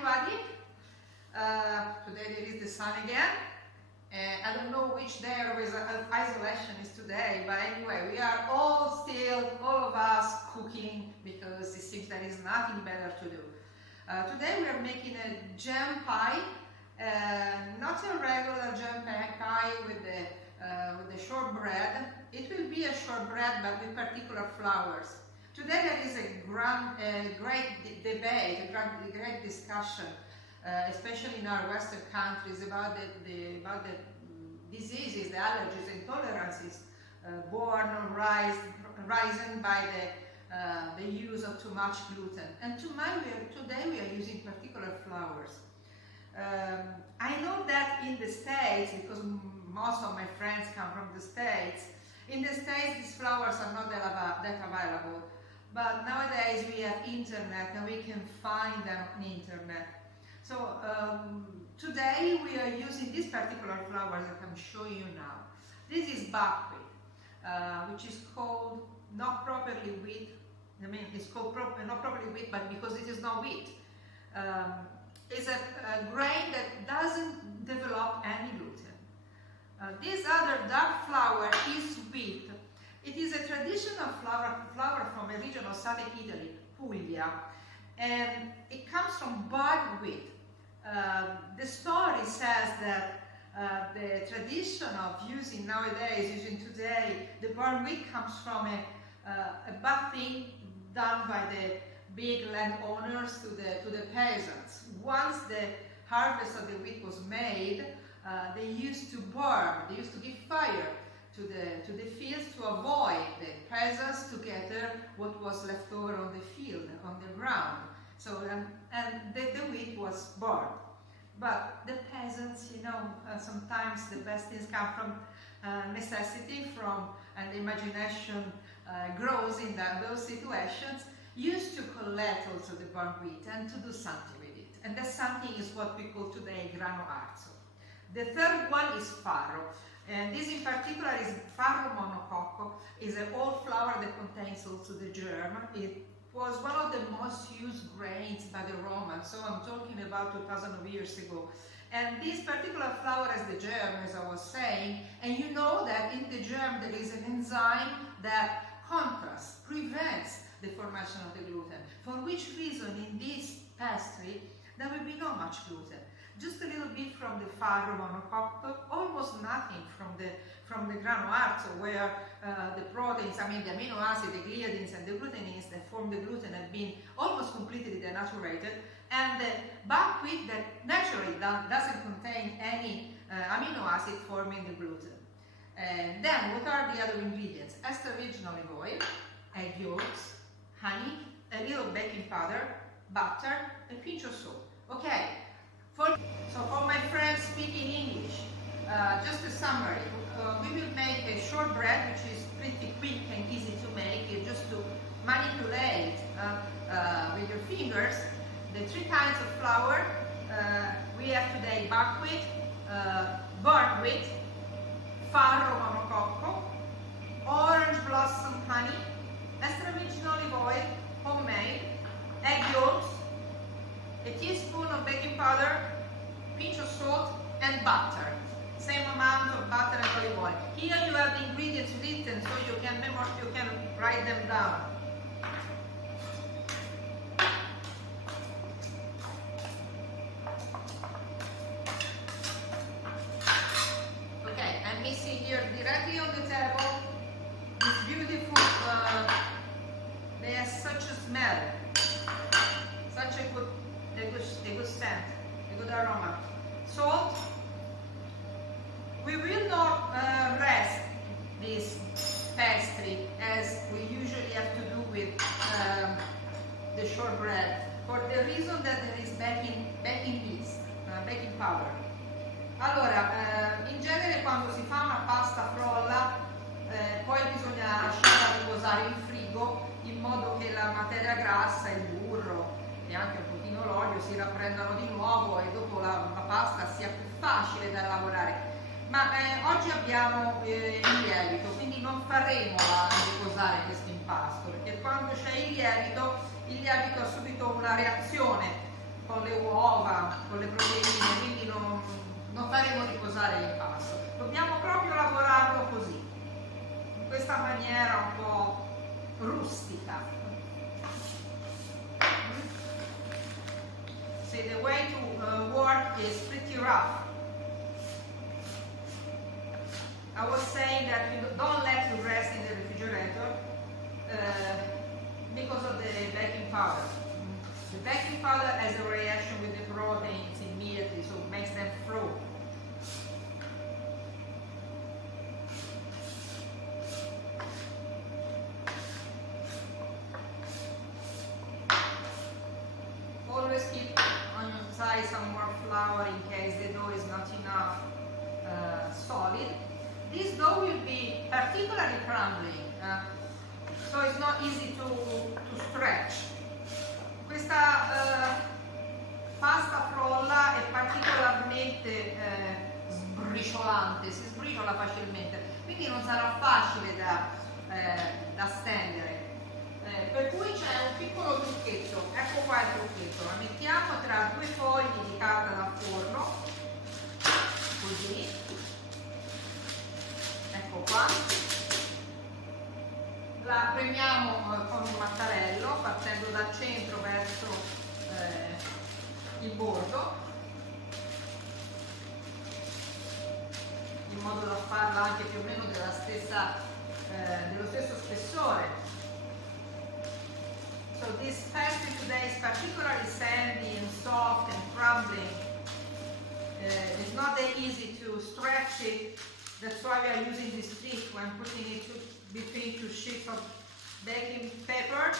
everybody. Today there is the sun again. I don't know which day of isolation is today, but anyway, we are all of us cooking because it seems there is nothing better to do. Today we are making a jam pie, not a regular jam pie with the shortbread. It will be a shortbread but with particular flours. Today there is a great debate, a great discussion, especially in our Western countries, about the diseases, the allergies, intolerances born or rising by the use of too much gluten. And today we are using particular flours. I know that in the States, because most of my friends come from the States, in the States these flours are not that available. But nowadays we have internet and we can find them on internet. So today we are using this particular flour that I'm showing you now. This is buckwheat, which is called not properly wheat. I mean, it's called not properly wheat, but because it is not wheat. It's a grain that doesn't develop any gluten. This other dark flour is wheat. It is a traditional flour from a region of southern Italy, Puglia, and it comes from buckwheat. The story says that the tradition of using today, the buckwheat comes from a bad thing done by the big landowners to the peasants. Once the harvest of the wheat was made, they used to burn, they used to give fire to the fields to avoid the peasants to gather what was left over on the field, on the ground. So, and the wheat was burned. But the peasants, sometimes the best things come from necessity, and the imagination grows in those situations, used to collect also the burnt wheat and to do something with it. And that something is what we call today grano arzo. The third one is farro. And this in particular is farro monococco, is an old flour that contains also the germ. It was one of the most used grains by the Romans, so I'm talking about 2,000 years ago. And this particular flour has the germ, as I was saying, and you know that in the germ there is an enzyme that prevents the formation of the gluten, for which reason in this pastry there will be not much gluten. Just a little bit from the farro monococco, almost nothing from the grano arzo, where the proteins, the amino acids, the gliadins and the glutenins that form the gluten have been almost completely denaturated, and the buckwheat that naturally doesn't contain any amino acid forming the gluten. And then what are the other ingredients? Extra virgin olive oil, egg yolks, honey, a little baking powder, butter, a pinch of salt. Okay. So for my friends speaking English, just a summary. We will make a shortbread, which is pretty quick and easy to make. You just to manipulate with your fingers the three kinds of flour. We have today buckwheat, burnt wheat, farro monococco, orange blossom honey, extra virgin olive oil, homemade, egg yolks, a teaspoon of baking powder, pinch of salt, and butter. Same amount of butter and olive oil. Here you have the ingredients written, so you can write them down. Okay, I'm mixing here directly on the table. This beautiful, they have such a smell, such a good scent, a good aroma. Salt. We will not rest this pastry as we usually have to do with the shortbread, for the reason that there is baking yeast, baking powder. Allora, in genere quando si fa una pasta frolla, poi bisogna lasciarla riposare in frigo in modo che la materia grassa, il burro e anche un pochino l'olio si rapprendano di nuovo e dopo la pasta sia più facile da lavorare. Ma oggi abbiamo il lievito, quindi non faremo a riposare questo impasto, perché quando c'è il lievito ha subito una reazione con le uova, con le proteine, quindi non faremo riposare l'impasto. Dobbiamo proprio lavorarlo così, in questa maniera un po' rustica. See, the way to work is pretty rough. I was saying that you don't let it rest in the refrigerator because of the baking powder. The baking powder has a reaction with the proteins immediately, so it makes them froth. Always keep on your side some more flour in case the dough is not enough solid. This dough will be particularly crumbling, so it's not easy to stretch. Questa pasta frolla è particolarmente sbriciolante, si sbriciola facilmente, quindi non sarà facile da stendere. Per cui c'è un piccolo trucchetto, ecco qua il trucchetto, la mettiamo tra due fogli di carta da forno, così, ecco qua, la premiamo con un mattarello partendo dal centro verso il bordo, in modo da farla anche più o meno dello stesso spessore. So this pastry today is particularly sandy and soft and crumbling. It's not that easy to stretch it. That's why we are using this trick when putting it between two sheets of baking paper,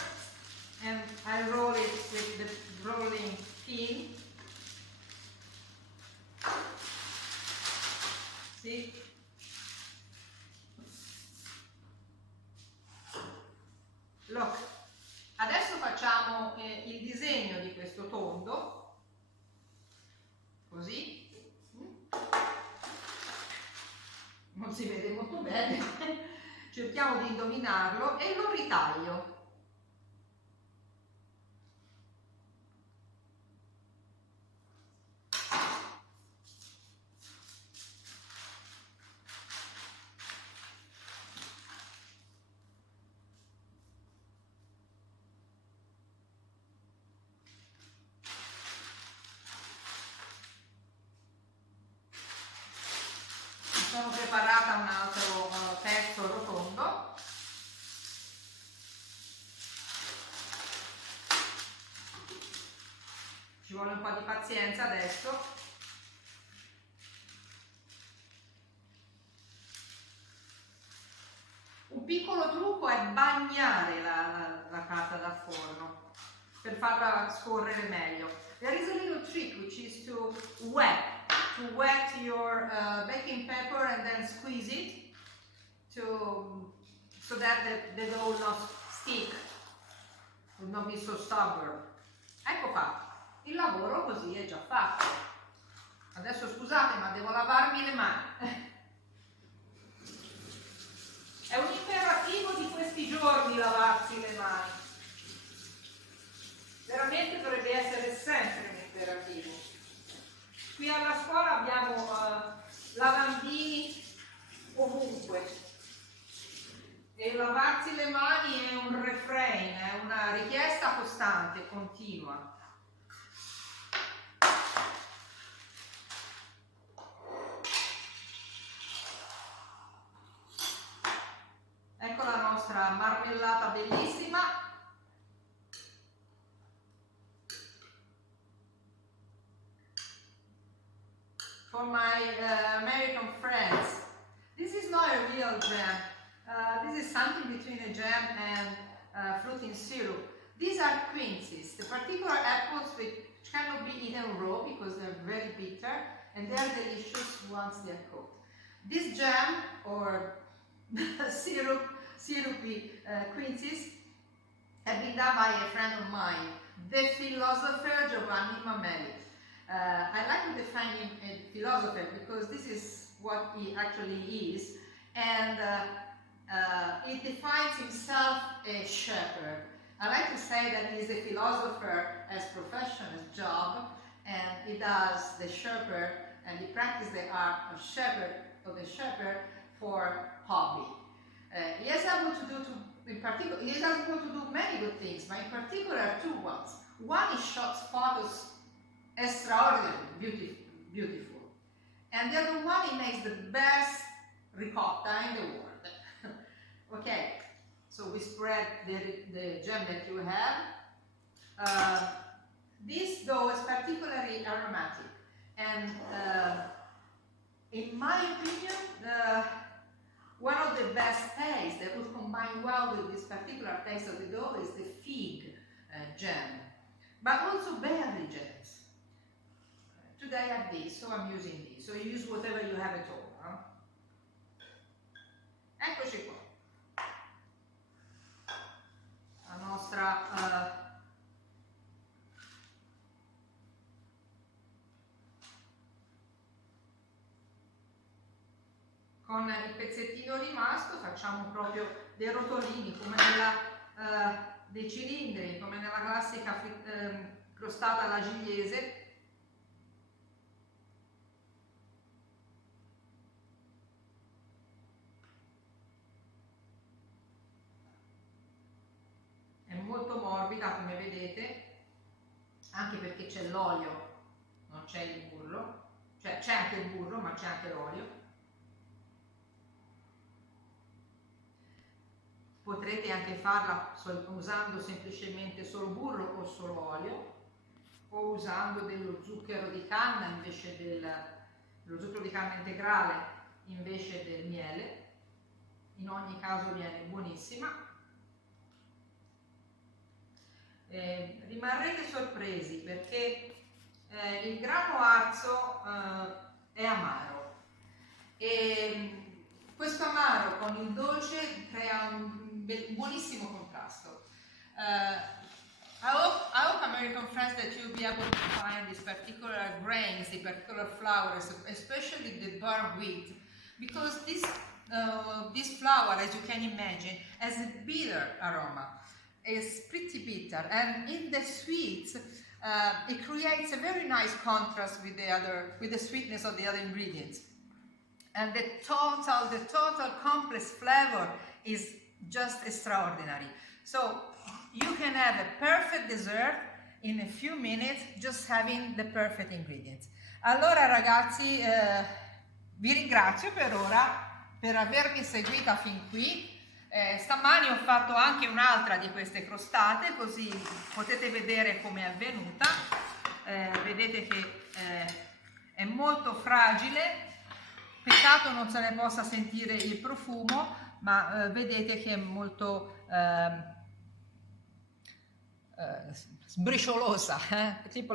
and I roll it with the rolling pin. See? Look. Adesso facciamo il disegno di questo tondo, così, non si vede molto bene, cerchiamo di indovinarlo e lo ritaglio. Sono preparata un altro pezzo rotondo. Ci vuole un po' di pazienza adesso. Un piccolo trucco è bagnare la carta da forno per farla scorrere meglio. There is a little trick which is to wet your baking paper and then squeeze it so that the dough will not stick, will not be so stubborn. Ecco fatto, il lavoro così è già fatto. Adesso scusate, ma devo lavarmi le mani. È un imperativo di questi giorni lavarsi le mani. Veramente dovrebbe essere sempre un imperativo. Qui alla scuola abbiamo lavandini ovunque e lavarsi le mani è un refrain, è una richiesta costante, continua. Ecco la nostra marmellata bellissima. For my American friends, this is not a real jam. This is something between a jam and fruit in syrup. These are quinces, the particular apples which cannot be eaten raw because they're very bitter and they're delicious once they're cooked. This jam or syrupy quinces have been done by a friend of mine, the philosopher Giovanni Mameli. I like to define him a philosopher because this is what he actually is, and he defines himself a shepherd. I like to say that he's a philosopher as profession, as job, he does the shepherd, and he practices the art of the shepherd for hobby. He is able to do he is able to do many good things, but in particular two ones. One, he shots photos extraordinarily beautiful, and the other one, he makes the best ricotta in the world. Okay, so we spread the jam that you have. This dough is particularly aromatic, and in my opinion, one of the best tastes that would combine well with this particular taste of the dough is the fig jam, but also berry jams. Today I have this, so I'm using this. So you use whatever you have at all. Huh? Eccoci qua. La nostra con il pezzettino rimasto facciamo proprio dei rotolini come dei cilindri, come nella classica crostata alla gigliese. È molto morbida, come vedete, anche perché c'è l'olio, non c'è il burro, cioè c'è anche il burro ma c'è anche l'olio. Potrete anche farla usando semplicemente solo burro o solo olio, o usando dello zucchero di canna invece dello zucchero di canna integrale invece del miele. In ogni caso viene buonissima. Rimarrete sorpresi perché il grano arzo è amaro, e questo amaro con il dolce crea un buonissimo contrasto. I hope American friends that you'll be able to find these particular grains, the particular flours, especially the bar wheat, because this flour, as you can imagine, has a bitter aroma. It's pretty bitter, and in the sweets, it creates a very nice contrast with the sweetness of the other ingredients, and the total complex flavor is just extraordinary. So you can have a perfect dessert in a few minutes just having the perfect ingredients. Allora ragazzi, vi ringrazio per ora per avermi seguita fin qui. Stamani ho fatto anche un'altra di queste crostate, così potete vedere come è avvenuta. Vedete che è molto fragile, peccato non se ne possa sentire il profumo, ma vedete che è molto sbriciolosa, tipo